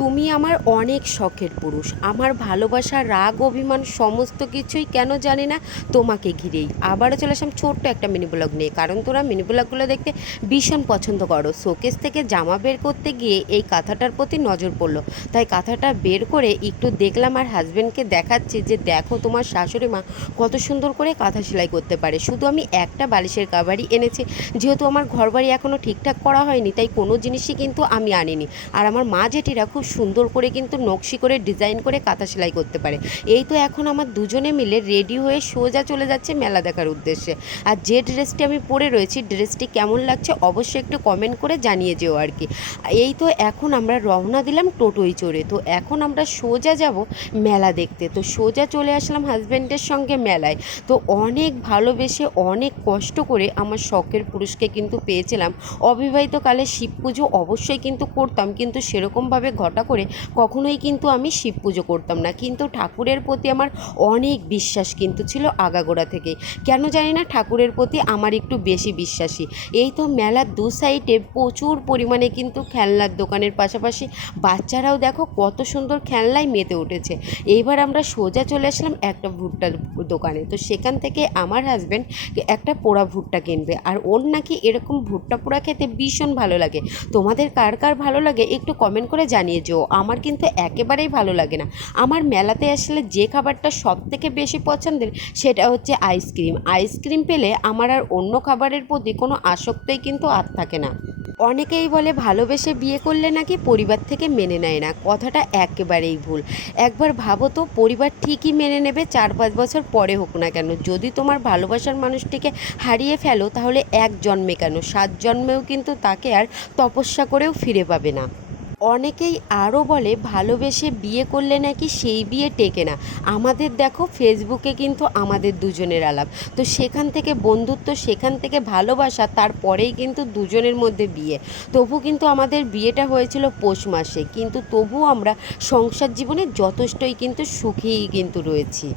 তুমি আমার অনেক শখের পুরুষ। আমার ভালোবাসা, রাগ, অভিমান সমস্ত কিছুই কেন জানি না তোমাকে ঘিরেই। আবারও চলে আসলাম ছোট্ট একটা মিনি ব্লগ নিয়ে, কারণ তোরা মিনি ব্লগগুলো দেখতে ভীষণ পছন্দ করো। শোকেস থেকে জামা বের করতে গিয়ে এই কাঁথাটার প্রতি নজর পড়লো, তাই কাঁথাটা বের করে একটু দেখলাম আর হাজব্যান্ডকে দেখাচ্ছি যে দেখো তোমার শাশুড়ি মা কত সুন্দর করে কাঁথা সেলাই করতে পারে। শুধু আমি একটা বালিশের কাভারই এনেছি, যেহেতু আমার ঘরবাড়ি এখনও ঠিকঠাক করা হয়নি, তাই কোনো জিনিসই কিন্তু আমি আনিনি। আর আমার মা জেঠিরা খুব সুন্দর করে কিন্তু নকশি করে ডিজাইন করে কাঁথা সেলাই করতে পারে। এই তো এখন আমার দুজনে মিলে রেডি হয়ে সোজা চলে যাচ্ছে মেলা দেখার উদ্দেশ্যে। আর যে ড্রেসটি আমি পরে রয়েছি, ড্রেসটি কেমন লাগছে অবশ্যই একটু কমেন্ট করে জানিয়ে যেও আর কি। এই তো এখন আমরা রওনা দিলাম টোটোয় চড়ে। তো এখন আমরা সোজা যাব মেলা দেখতে। তো সোজা চলে আসলাম হাজব্যান্ডের সঙ্গে মেলায়। তো অনেক ভালোবেসে অনেক কষ্ট করে আমার শখের পুরুষকে কিন্তু পেয়েছিলাম। অবিবাহিতকালে শিব পুজো অবশ্যই কিন্তু করতাম, কিন্তু সেরকমভাবে ঘটা করে কখনোই কিন্তু আমি শিব পুজো করতাম না। কিন্তু ঠাকুরের প্রতি আমার অনেক বিশ্বাস কিন্তু ছিল আগাগোড়া থেকেই। কেন জানি না ঠাকুরের প্রতি আমার একটু বেশি বিশ্বাসী। এই তো মেলার দু সাইডে প্রচুর পরিমাণে কিন্তু খেলনার দোকানের পাশাপাশি বাচ্চারাও দেখো কত সুন্দর খেলনায় মেতে উঠেছে। এইবার আমরা সোজা চলে আসলাম একটা ভুট্টার দোকানে। তো সেখান থেকে আমার হাজব্যান্ড একটা পোড়া ভুট্টা কিনবে, আর ওর নাকি এরকম ভুট্টা পোড়া খেতে ভীষণ ভালো লাগে। তোমাদের কার কার ভালো লাগে একটু কমেন্ট করে জানিয়ে যেও। আমার কিন্তু একেবারেই ভালো লাগে না। আমার মেলাতে আসলে যে খাবারটা সব থেকে বেশি পছন্দের সেটা হচ্ছে আইসক্রিম। আইসক্রিম পেলে আমার আর অন্য খাবারের প্রতি কোনো আসক্তই কিন্তু আর থাকে না। অনেকেই বলে ভালোবেসে বিয়ে করলে নাকি পরিবার থেকে মেনে নেয় না, কথাটা একেবারেই ভুল। একবার ভাবো তো, পরিবার ঠিকই মেনে নেবে 4-5 বছর পরে হোক না কেন। যদি তোমার ভালোবাসার মানুষটিকে হারিয়ে ফেলো, তাহলে এক জন্মে কেন 7 জন্মেও কিন্তু তাকে আর তপস্যা করেও ফিরে পাবে না। অনেকেই আরও বলে ভালোবেসে বিয়ে করলে নাকি সেই বিয়ে টেকে না। আমাদের দেখো ফেসবুকে কিন্তু আমাদের দুজনের আলাপ, তো সেখান থেকে বন্ধুত্ব, সেখান থেকে ভালোবাসা, তারপরেই কিন্তু দুজনের মধ্যে বিয়ে। তবু কিন্তু আমাদের বিয়েটা হয়েছিল পৌষ মাসে, কিন্তু তবু আমরা সংসার জীবনে যথেষ্টই কিন্তু সুখীই কিন্তু রয়েছি।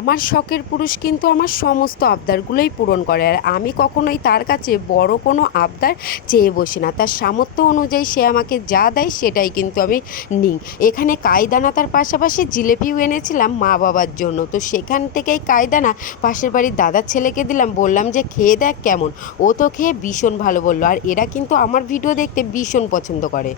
আমার শখের পুরুষ কিন্তু আমার সমস্ত আবদারগুলোই পূরণ করে, আর আমি কখনোই তার কাছে বড় কোনো আবদার চেয়ে বসি না। তার সামর্থ্য অনুযায়ী সে আমাকে যা দেয় সেটাই কিন্তু আমি নিই। এখানে কায়দানাতার পাশাপাশি জিলেপিও এনেছিলাম মা বাবার জন্য। তো সেখান থেকেই কায়দানা পাশের বাড়ির দাদার ছেলেকে দিলাম, বললাম যে খেয়ে দেখ কেমন। ও তো খেয়ে ভীষণ ভালো বললো, আর এরা কিন্তু আমার ভিডিও দেখতে ভীষণ পছন্দ করে।